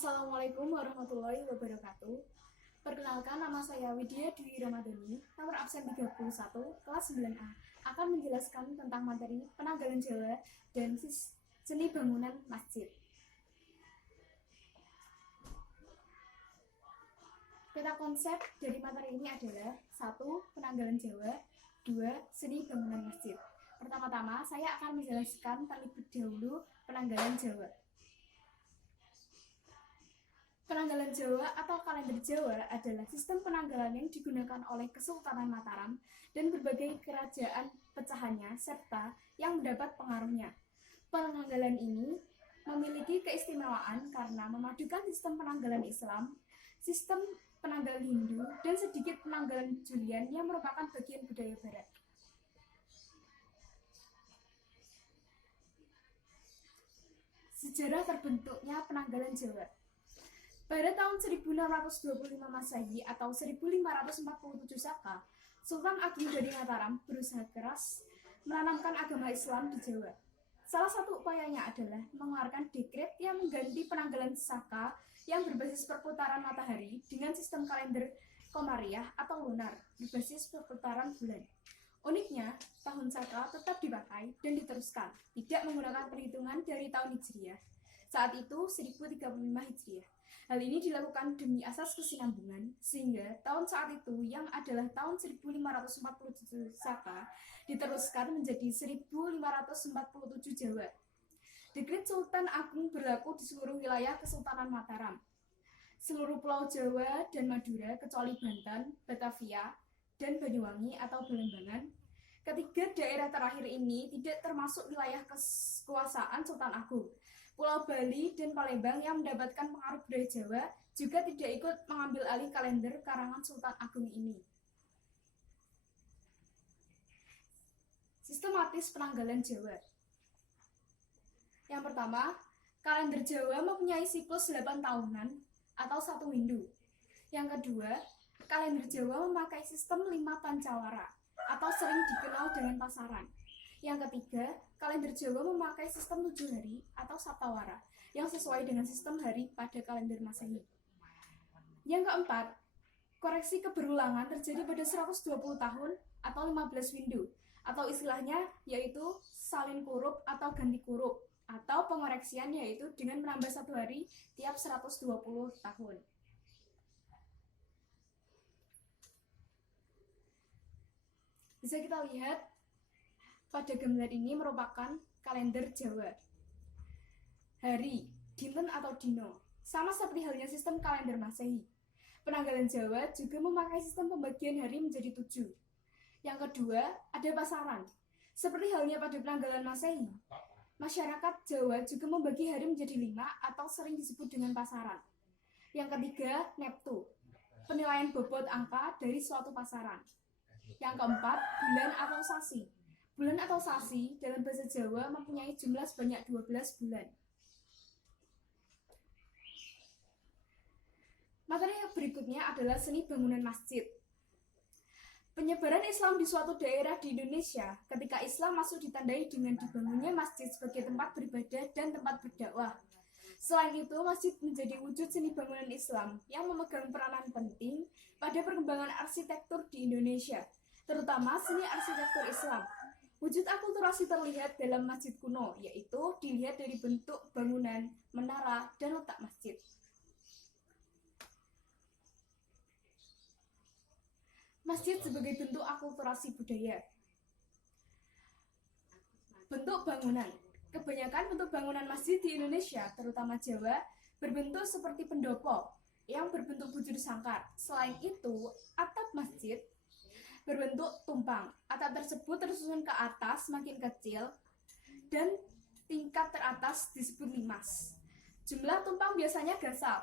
Assalamualaikum warahmatullahi wabarakatuh. Perkenalkan, nama saya Widya Dwi Ramadhani, nomor absen 31, kelas 9A, akan menjelaskan tentang materi penanggalan Jawa dan seni bangunan masjid. Peta konsep dari materi ini adalah 1. Penanggalan Jawa, 2. Seni bangunan masjid. Pertama-tama, saya akan menjelaskan terlebih dahulu penanggalan Jawa. Penanggalan Jawa atau kalender Jawa adalah sistem penanggalan yang digunakan oleh Kesultanan Mataram dan berbagai kerajaan pecahannya serta yang mendapat pengaruhnya. Penanggalan ini memiliki keistimewaan karena memadukan sistem penanggalan Islam, sistem penanggalan Hindu, dan sedikit penanggalan Julian yang merupakan bagian budaya Barat. Sejarah terbentuknya penanggalan Jawa. Pada tahun 1625 Masehi atau 1547 Saka, Sultan Agung dari Mataram berusaha keras menanamkan agama Islam di Jawa. Salah satu upayanya adalah mengeluarkan dekret yang mengganti penanggalan Saka yang berbasis perputaran matahari dengan sistem kalender Komariah atau lunar berbasis perputaran bulan. Uniknya, tahun Saka tetap dipakai dan diteruskan, tidak menggunakan perhitungan dari tahun Hijriah. Saat itu 1035 Hijriah. Hal ini dilakukan demi asas kesinambungan, sehingga tahun saat itu yang adalah tahun 1547 Saka diteruskan menjadi 1547 Jawa. Dekret Sultan Agung berlaku di seluruh wilayah Kesultanan Mataram. Seluruh pulau Jawa dan Madura kecuali Banten, Batavia, dan Banyuwangi atau Belambangan. Ketiga daerah terakhir ini tidak termasuk wilayah kekuasaan Sultan Agung. Pulau Bali dan Palembang yang mendapatkan pengaruh budaya Jawa juga tidak ikut mengambil alih kalender karangan Sultan Agung ini. Sistematis penanggalan Jawa. Yang pertama, kalender Jawa mempunyai siklus 8 tahunan atau 1 windu. Yang kedua, kalender Jawa memakai sistem 5 pancawara atau sering dikenal dengan pasaran. Yang ketiga, kalender Jawa memakai sistem 7 hari atau saptawara yang sesuai dengan sistem hari pada kalender Masehi. Yang keempat, koreksi keberulangan terjadi pada 120 tahun atau 15 windu, atau istilahnya yaitu salin kurup atau ganti kurup, atau pengoreksian yaitu dengan menambah 1 hari tiap 120 tahun. Bisa kita lihat pada gambar ini merupakan kalender Jawa. Hari, dinten atau dino, sama seperti halnya sistem kalender Masehi. Penanggalan Jawa juga memakai sistem pembagian hari menjadi 7. Yang kedua, ada pasaran. Seperti halnya pada penanggalan Masehi, masyarakat Jawa juga membagi hari menjadi 5 atau sering disebut dengan pasaran. Yang ketiga, neptu, penilaian bobot angka dari suatu pasaran. Yang keempat, bulan atau sasi. Bulan atau sasi dalam bahasa Jawa mempunyai jumlah sebanyak 12 bulan. Materi yang berikutnya adalah seni bangunan masjid. Penyebaran Islam di suatu daerah di Indonesia ketika Islam masuk ditandai dengan dibangunnya masjid sebagai tempat beribadah dan tempat berdakwah. Selain itu, masjid menjadi wujud seni bangunan Islam yang memegang peranan penting pada perkembangan arsitektur di Indonesia, terutama seni arsitektur Islam. Wujud akulturasi terlihat dalam masjid kuno, yaitu dilihat dari bentuk bangunan, menara, dan letak masjid. Masjid sebagai bentuk akulturasi budaya. Bentuk bangunan. Kebanyakan bentuk bangunan masjid di Indonesia, terutama Jawa, berbentuk seperti pendopo yang berbentuk bujur sangkar. Selain itu, atap masjid berbentuk tumpang. Atap tersebut tersusun ke atas semakin kecil dan tingkat teratas disebut limas. Jumlah tumpang biasanya gasal.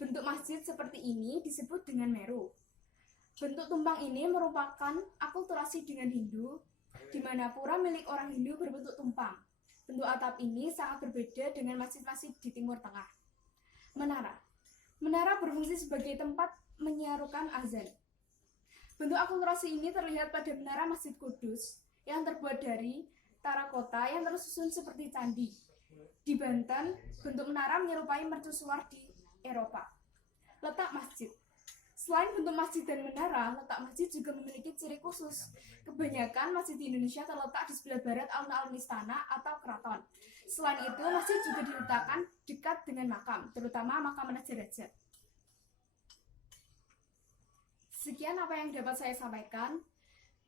Bentuk masjid seperti ini disebut dengan meru. Bentuk tumpang ini merupakan akulturasi dengan Hindu, di mana pura milik orang Hindu berbentuk tumpang. Bentuk atap ini sangat berbeda dengan masjid-masjid di Timur Tengah. Menara. Menara berfungsi sebagai tempat menyerukan azan. Bentuk akulturasi ini terlihat pada menara Masjid Kudus yang terbuat dari terakota yang tersusun seperti candi. Di Banten, bentuk menara menyerupai mercusuar di Eropa. Letak masjid. Selain bentuk masjid dan menara, letak masjid juga memiliki ciri khusus. Kebanyakan masjid di Indonesia terletak di sebelah barat alun-alun istana atau keraton. Selain itu, masjid juga diletakkan dekat dengan makam, terutama makam raja-raja. Sekian apa yang dapat saya sampaikan.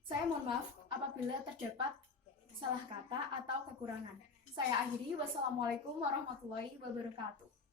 Saya mohon maaf apabila terdapat salah kata atau kekurangan. Saya akhiri. Wassalamualaikum warahmatullahi wabarakatuh.